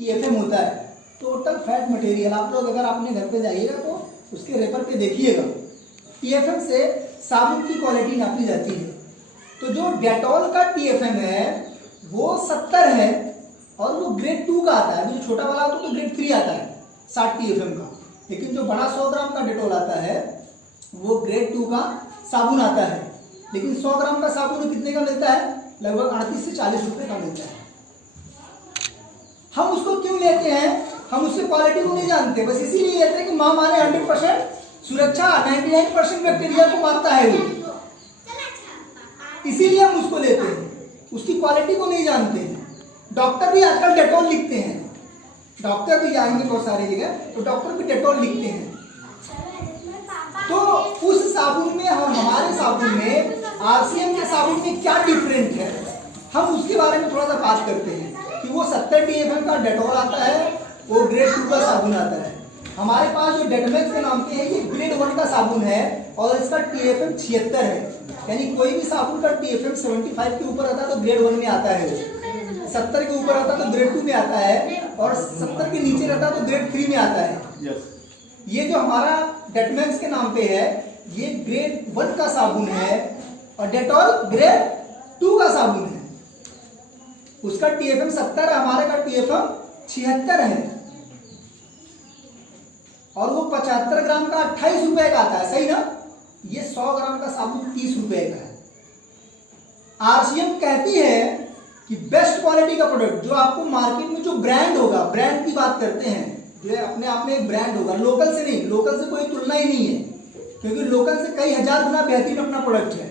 TFM होता है, total fat material. आप लोग अगर अपने घर पे जाइएगा तो उसके रेपर पे देखिएगा, TFM से साबुन की क्वालिटी नापी जाती है। तो जो डेटॉल का TFM है वो 70 है और वो ग्रेड 2 का आता है। जो छोटा वाला आता है तो ग्रेड 3 आता है 60 TFM का, लेकिन जो बड़ा 100 ग्राम का डेटॉल आता है वो ग्रेड 2 का साबुन आता है। लेकिन 100 ग्राम का साबुन कितने का मिलता है? लगभग 38 से 40 रुपए का मिलता है। हम उसको क्यों लेते हैं? हम उसकी क्वालिटी को नहीं जानते, बस इसीलिए लेते हैं कि माँ माने 100% सुरक्षा, 99% बैक्टीरिया को मारता है वो, इसीलिए हम उसको लेते हैं। उसकी क्वालिटी को नहीं जानते हैं। डॉक्टर भी आजकल डेटॉल लिखते हैं, डॉक्टर भी जाएंगे बहुत सारी जगह तो डॉक्टर भी डेटॉल लिखते हैं। तो उस साबुन में और हमारे साबुन में, RCM के साबुन में क्या डिफरेंट है, हम उसके बारे में थोड़ा सा बात करते हैं कि वो 70 TFM का डेटॉल आता है, वो ग्रेड 2 का साबुन आता है। हमारे पास जो डेटमैक्स के नाम के है ये ग्रेड 1 का साबुन है और इसका TFM 76 है। यानी कोई भी साबुन का TFM 75 के ऊपर आता है तो ग्रेड 1 में आता है, 70 के ऊपर आता है तो ग्रेड 2 में आता है और 70 के नीचे रहता है तो ग्रेड 3 में आता है। ये जो हमारा डेटमैक्स के नाम पे है ये ग्रेड 1 का साबुन है और डेटॉल ग्रेड 2 का साबुन है। उसका TFM 70 है, हमारे का TFM 76 है और वो 75 ग्राम का 28 रुपए का आता है, सही ना? ये 100 ग्राम का साबुन 30 रुपए का है। RCM कहती है कि बेस्ट क्वालिटी का प्रोडक्ट जो आपको मार्केट में जो ब्रांड होगा, ब्रांड की बात करते हैं, जो अपने आप में एक ब्रांड होगा, लोकल से नहीं, लोकल से कोई तुलना ही नहीं है क्योंकि लोकल से कई हजार गुना बेहतरीन अपना प्रोडक्ट है।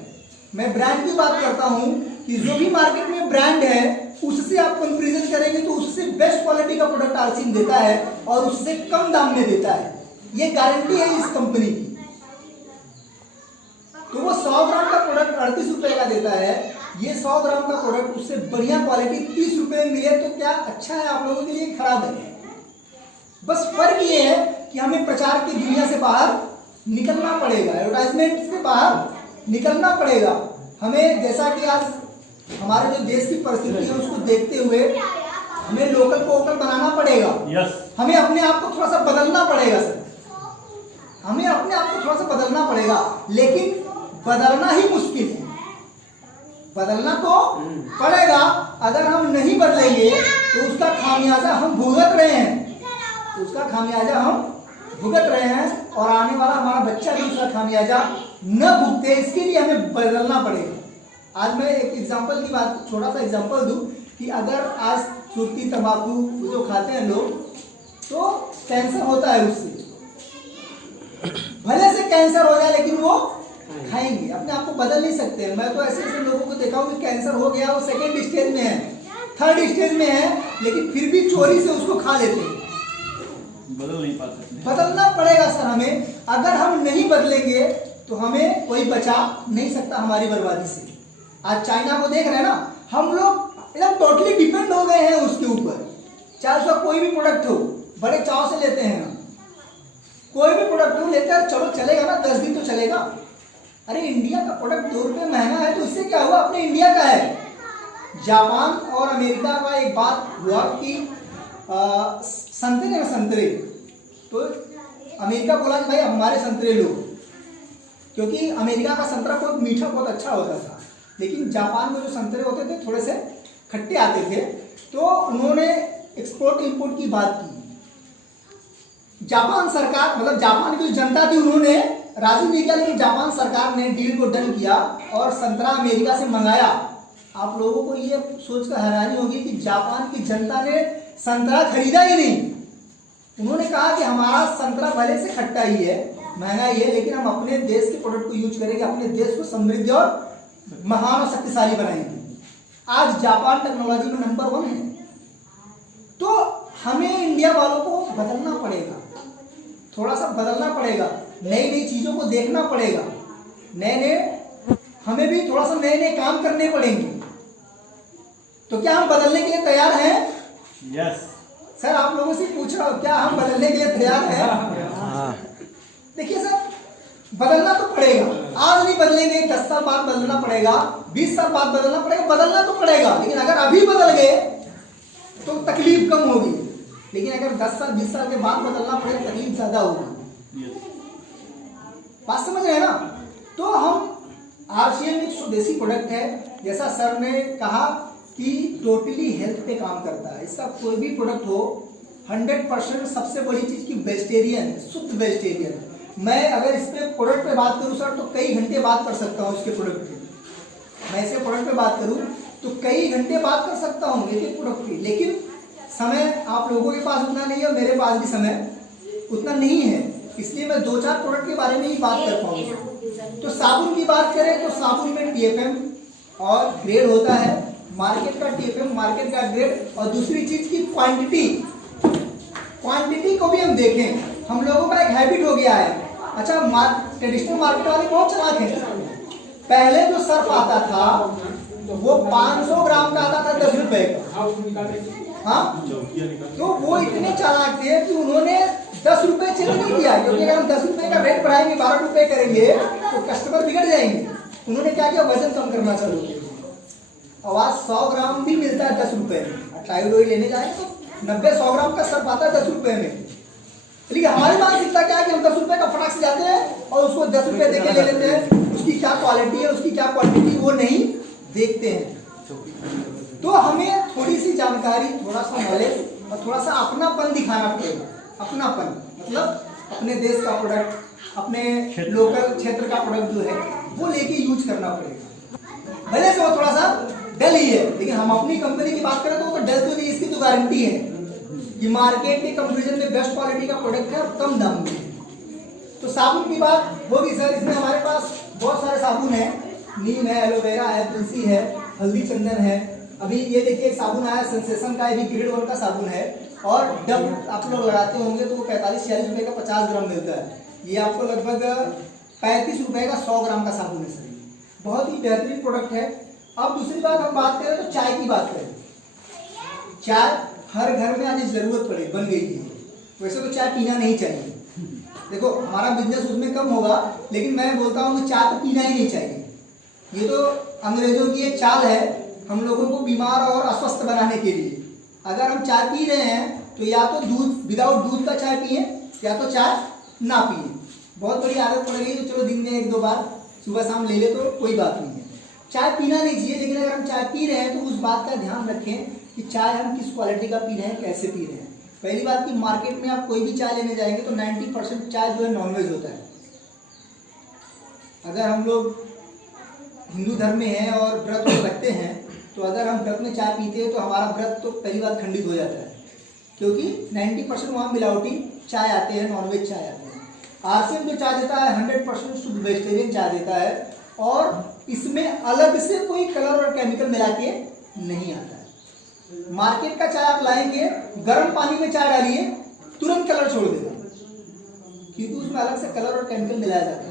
मैं ब्रांड की बात करता हूं कि जो भी मार्केट में ब्रांड है उससे आप कंपैरिजन करेंगे तो उससे बेस्ट क्वालिटी का प्रोडक्ट RCM देता है और उससे कम दाम में देता है। ये गारंटी है इस कंपनी की। तो वो 100 ग्राम का प्रोडक्ट 38 रुपए का देता है, ये 100 ग्राम का प्रोडक्ट उससे बढ़िया क्वालिटी 30 रुपए में मिले तो क्या अच्छा है आप लोगों के लिए, खराब है? बस फर्क ये है कि हमें प्रचार की दुनिया से बाहर निकलना पड़ेगा, एडवर्टाइजमेंट से बाहर निकलना पड़ेगा हमें। जैसा कि आज हमारे जो देश की परिस्थिति है उसको देखते हुए हमें लोकल को वोकल बनाना पड़ेगा। हमें अपने आप को थोड़ा सा बदलना पड़ेगा सर, हमें अपने आप को थोड़ा सा बदलना पड़ेगा, लेकिन बदलना ही मुश्किल है। बदलना तो पड़ेगा, अगर हम नहीं बदलेंगे तो उसका खामियाजा हम भुगत रहे हैं, उसका खामियाजा हम भुगत रहे हैं और आने वाला हमारा बच्चा भी उसका खामियाजा न भुगते, इसके लिए हमें बदलना पड़ेगा। आज मैं एक एग्जांपल की बात, छोटा सा एग्जांपल दूं कि अगर आज सुर्ती तंबाकू जो खाते हैं लोग तो कैंसर होता है उससे, भले से कैंसर हो जाए लेकिन वो खाएंगे, अपने आप को बदल नहीं सकते। मैं तो ऐसे ऐसे लोगों को देखा हूं कि कैंसर हो गया, वो सेकेंड स्टेज में है, थर्ड स्टेज में है, लेकिन फिर भी चोरी से उसको खा लेते हैं। बदल नहीं पाते। बदलना पड़ेगा सर हमें, अगर हम नहीं बदलेंगे तो हमें कोई बचा नहीं सकता हमारी बर्बादी से। आज चाइना को देख रहे हैं ना, हम लोग एकदम टोटली डिपेंड हो गए हैं उसके ऊपर। चाहे उसका कोई भी प्रोडक्ट हो, बड़े चाव से लेते हैं हम, कोई भी प्रोडक्ट हो लेते हैं, चलो चलेगा ना, 10 दिन तो चलेगा। अरे इंडिया का प्रोडक्ट 2 रुपये महंगा है तो इससे क्या हुआ, अपने इंडिया का है। जापान और अमेरिका का एक बात हुआ कि संतरे तो अमेरिका बोला कि भाई हमारे संतरे लो, क्योंकि अमेरिका का संतरा बहुत मीठा बहुत अच्छा होता था, लेकिन जापान में जो संतरे होते थे थोड़े से खट्टे आते थे, तो उन्होंने एक्सपोर्ट इंपोर्ट की बात की। जापान सरकार, मतलब जापान की जनता थी, उन्होंने राजी नहीं किया, लेकिन जापान सरकार ने डील को डन किया और संतरा अमेरिका से मंगाया। आप लोगों को ये सोचकर हैरानी होगी कि जापान की जनता ने संतरा खरीदा ही नहीं। उन्होंने कहा कि हमारा संतरा भले से खट्टा ही है, महंगा ही है, लेकिन हम अपने देश के प्रोडक्ट को यूज करेंगे, अपने देश को समृद्ध और महान और शक्तिशाली बनाएंगे। आज जापान टेक्नोलॉजी में नंबर 1 है। तो हमें इंडिया वालों को बदलना पड़ेगा, थोड़ा सा बदलना पड़ेगा, नई नई चीजों को देखना पड़ेगा, हमें भी थोड़ा सा नए नए काम करने पड़ेंगे। तो क्या हम बदलने के लिए तैयार हैं? यस सर, आप लोगों से पूछ रहा हूं, क्या हम बदलने के लिए तैयार हैं? देखिए सर, बदलना तो पड़ेगा, आज नहीं बदलेंगे 10 साल बाद बदलना पड़ेगा, 20 साल बाद बदलना पड़ेगा, बदलना तो पड़ेगा। लेकिन अगर अभी बदल गए तो तकलीफ कम होगी, 10 साल 20 साल के बाद बदलना पड़े तकलीफ ज्यादा होगी। यस। बात समझ रहे हैं ना? तो हम RCM एक स्वदेशी प्रोडक्ट है, जैसा सर ने कहा कि टोटली हेल्थ पे काम करता है। इसका कोई भी प्रोडक्ट हो 100% सबसे बड़ी चीज की वेजिटेरियन, शुद्ध वेजिटेरियन। मैं अगर इस पे प्रोडक्ट पे बात करूं सर तो कई घंटे बात कर सकता हूं इसके प्रोडक्ट पे। मैं इसके प्रोडक्ट पे बात करूं तो कई घंटे बात कर सकता हूं एक एक प्रोडक्ट पे, लेकिन समय आप लोगों के पास उतना नहीं है और मेरे पास भी समय उतना नहीं है, इसलिए मैं 2-4 प्रोडक्ट के बारे में ही बात कर पाऊंगा। तो साबुन की बात करें तो साबुन में TFM और ग्रेड होता है, मार्केट का TFM, मार्केट का ग्रेड, और दूसरी चीज की क्वांटिटी को भी हम देखें। हम लोगों का एक हैबिट हो गया है, अच्छा ट्रेडिशनल मार्केट वाले बहुत चालाक हैं। पहले जो सर्फ आता था वो 500 ग्राम का आता था 10 रुपए का। हाँ, तो वो इतने चालाक थे कि उन्होंने 10 रुपए चेंज नहीं किया, क्योंकि अगर हम 10 रुपए का रेट बढ़ाएंगे 12 रुपए करेंगे तो कस्टमर बिगड़ जाएंगे। उन्होंने क्या किया, वजन कम करना चालू किया। अब आज 100 ग्राम भी मिलता है 10 रुपए में। टाइड ऑयल लेने जाए तो 90-100 ग्राम का सर्फ आता है 10 रुपए में। लेकिन हमारी मानसिकता क्या है कि हम 10 रुपए का फटाक से जाते हैं और उसको 10 रुपए देके ले लेते हैं। उसकी क्या क्वालिटी है, उसकी क्या क्वांटिटी, वो नहीं देखते हैं। तो हमें थोड़ी सी जानकारी, थोड़ा सा नॉलेज और थोड़ा सा अपनापन दिखाना पड़ेगा। अपनापन मतलब अपने देश का प्रोडक्ट, अपने लोकल क्षेत्र का प्रोडक्ट जो है वो लेके यूज करना पड़ेगा। भले से वो थोड़ा सा डल ही है, लेकिन हम अपनी कंपनी की बात करें तो वो तो डल तो नहीं, इसकी तो गारंटी है कि मार्केट के कंपैरिजन में बेस्ट क्वालिटी का प्रोडक्ट है और कम दाम में। तो साबुन की बात होगी सर, इसमें हमारे पास बहुत सारे साबुन है, नीम है, एलोवेरा है, तुलसी है, हल्दी चंदन है। अभी ये देखिए एक साबुन आया सेंसेशन का, ये भी ग्रेड 1 का साबुन है, और डब आप लोग लगाते होंगे तो वो 45-46 रुपए का 50 ग्राम मिलता है। ये आपको लगभग 35 रुपए का 100 ग्राम का साबुन है सर, बहुत ही बेहतरीन प्रोडक्ट है। अब दूसरी बात हम बात करें तो चाय की बात करें। चाय हर घर में आज जरूरत पड़े बन गई है। वैसे तो चाय पीना नहीं चाहिए, देखो हमारा बिजनेस उसमें कम होगा, लेकिन मैं बोलता हूँ कि चाय तो पीना ही नहीं चाहिए। ये तो अंग्रेजों की एक चाल है हम लोगों को बीमार और अस्वस्थ बनाने के लिए। अगर हम चाय पी रहे हैं तो या तो दूध, विदाउट दूध का चाय पिए, या तो चाय ना पिए। बहुत बड़ी आदत पड़ गई तो चलो दिन में 1-2 बार सुबह शाम ले ले तो कोई बात नहीं है। चाय पीना नहीं चाहिए, लेकिन अगर हम चाय पी रहे हैं तो उस बात का ध्यान रखें कि चाय हम किस क्वालिटी का पी रहे हैं, कैसे पी रहे हैं। पहली बात कि मार्केट में आप कोई भी चाय लेने जाएंगे तो 90% चाय जो है नॉनवेज होता है। अगर हम लोग हिंदू धर्म में हैं और व्रत रखते हैं तो अगर हम व्रत में चाय पीते हैं तो हमारा व्रत तो पहली बात खंडित हो जाता है, क्योंकि 90% वहाँ मिलावटी चाय आते हैं, नॉनवेज चाय आते हैं। RCM जो चाय देता है 100% शुद्ध वेजिटेरियन चाय देता है, और इसमें अलग से कोई कलर और केमिकल मिला के नहीं आता है। मार्केट का चाय आप लाएंगे, गर्म पानी में चाय डालिए, तुरंत कलर छोड़ देगा, क्योंकि उसमें अलग से कलर और केमिकल मिलाया जाता है।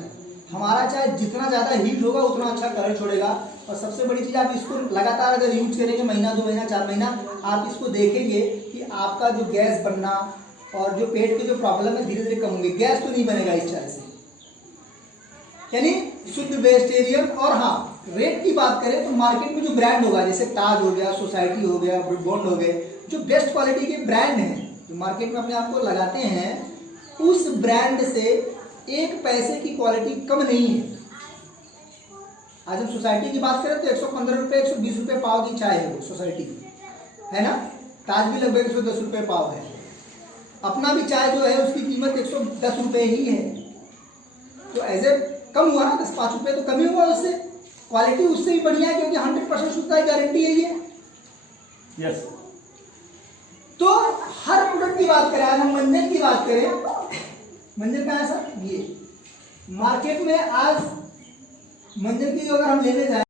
हमारा चाय जितना ज़्यादा हीट होगा उतना अच्छा कलर छोड़ेगा। और सबसे बड़ी चीज़, आप इसको लगातार अगर यूज करेंगे, महीना 2 महीना 4 महीना, आप इसको देखेंगे कि आपका जो गैस बनना और जो पेट की जो प्रॉब्लम है धीरे धीरे कम होंगे। गैस तो नहीं बनेगा इस चाय से, यानी शुद्ध वेजिटेरियन। और हाँ, रेट की बात करें तो मार्केट में जो ब्रांड होगा, जैसे ताज हो गया, सोसाइटी हो गया, ब्रूट बॉन्ड हो गए, जो बेस्ट क्वालिटी के ब्रांड हैं जो मार्केट में अपने आप को लगाते हैं, उस ब्रांड से 1 पैसे की क्वालिटी कम नहीं है। आज हम सोसाइटी की बात करें तो 115 रुपये 120 रुपये पाव की चाय है वो सोसाइटी की, है ना। ताज भी लगभग 110 रुपये पाव है। अपना भी चाय जो है उसकी कीमत 110 रुपये ही है। तो ऐसे कम हुआ ना, 10-5 रुपये तो कम ही हुआ उससे। क्वालिटी उससे भी बढ़िया है, क्योंकि 100% शुद्धता की गारंटी है ये। यस। तो हर प्रोडक्ट की बात करें, आज हम मंजन की बात करें, मंजन का है सर, ये मार्केट में आज मंजन की जो अगर हम लेने जाए